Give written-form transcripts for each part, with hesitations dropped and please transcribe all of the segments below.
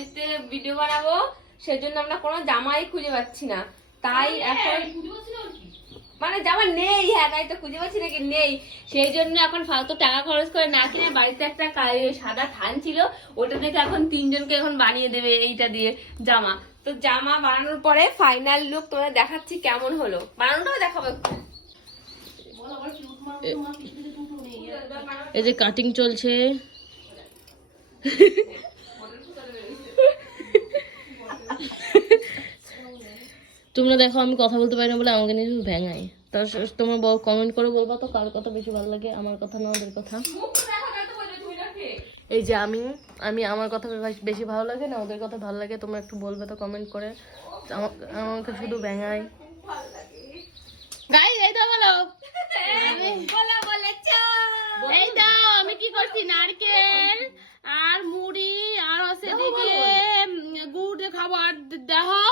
হোলিতে ভিডিও বানাবো, সেজন্য আমরা কোনো জামাই খুঁজে পাচ্ছি না। তাই এখন মানে জামা নেই। হ্যাঁ, তাই তো খুঁজে পাচ্ছি নাকি নেই। সেই জন্য এখন ফালতু টাকা খরচ করে না কিনে বাড়িতে একটা সাদা থান ছিল, ওটা থেকে এখন 3 জনকে এখন বানিয়ে দেবে এইটা দিয়ে জামা। তো জামা বানানোর পরে ফাইনাল লুক তোমাদের দেখাচ্ছি কেমন হলো। বানানোটাও দেখাবো একটু। এই যে কাটিং চলছে। তোমরা দেখো আমি কথা বলতে পারি না বলে আমাকে নিয়ে শুধু ভ্যাঙাই। তার তোমরা কমেন্ট করে বলবা তো কার কথা বেশি ভালো লাগে, আমার কথা না ওদের কথা। এই যে আমি আমার কথা বেশি ভালো লাগে না ওদের কথা ভালো লাগে, তোমরা একটু বলবে তো কমেন্ট করে। আমাকে শুধু ভ্যাঙাই। গাইস এই তো বলো, এই দাও আমি কি করছি, নারকেল আর মুড়ি আর হচ্ছে দিকে গুড় খাবার দেখো।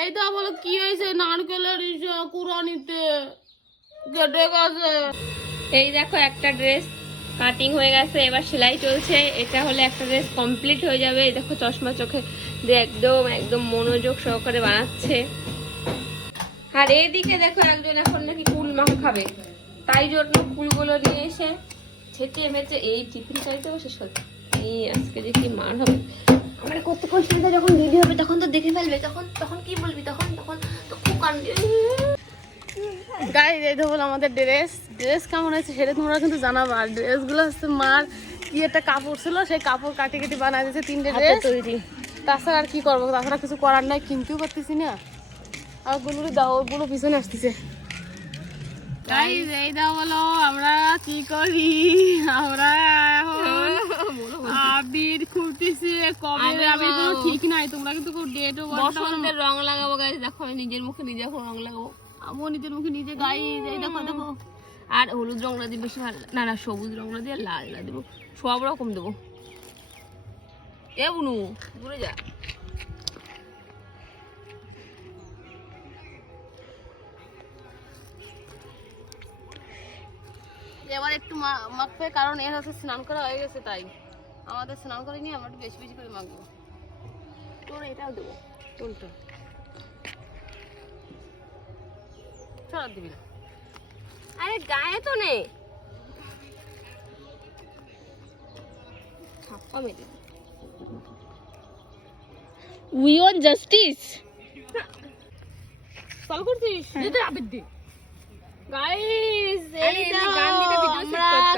এই দাও বলো কি হয়েছে, নারকেলের কুরানিতে কেটে গেছে। এই দেখো একটা ড্রেস কাটিং হয়ে গেছে, এবার সেলাই চলছে। এটা হলে একটা ড্রেস কমপ্লিট হয়ে যাবে। এই দেখো চশমা চোখে দিয়ে একদম একদম মনোযোগ সহকারে বানাচ্ছে। আর এইদিকে দেখো একজন এখন নাকি কুল মাখা খাবে, তাই জন্য কুলগুলো নিয়ে এসে ছেঁচে মেচে এই টিফিন চাইতে বসে সত্যি এই আজকে যে কি মার হবে। আমার কতক্ষণ ছেলে যখন রেডি হবে তখন তো দেখে ফেলবে, তখন কি বলবি, তখন তো খুব কান্দে। গাইস এই তো বলো আমাদের ড্রেস কেমন হয়েছে সেটা তোমরা কিন্তু জানাবা। আর ড্রেসগুলো হচ্ছে মার কি একটা কাপড় ছিল, সেই কাপড় কাটি কাটি বানাই দিয়েছে 3টে ড্রেস তৈরি। তাছাড়া আর কি করবো, তাছাড়া কিছু করার নাই, কিনতেও পারতেছি না। আর গুলো দাও, ওগুলো পিছনে আসতেছে। গাইস এই দাও বলো আমরা কি করি, আমরা এখন আবির খুঁটিছি। কবে আবির কোনো ঠিক নাই, তোমরা কিন্তু ডেটও বসন্তের রং লাগাবো। গাইস দেখো আমি নিজের মুখে নিজে এখন রং লাগাবো। আমও নিজের মুখে নিজে। গাইস এই দেখো দেখো, আর হলুদ রংটা দিয়ে বেশি ভালো, না সবুজ রংটা দিয়ে লালটা দেবো, সব রকম দেবো। এ বুনু ঘুরে যা। এবার একটু মাখবে, কারণ এর হচ্ছে স্নান করা হয়ে গেছে, তাই আমাদের স্নান করে নিয়ে আমরা একটু বেশি বেশি করে মাখবো। তোর এটাও দেবো। কোনটা ছড়া দিবি না? আরে গায়ে তো নেই, ছাপ্পা মেরে। We want justice. কল করছিস? গাইস এই যে গান দিতে ভিডিও শুট করতে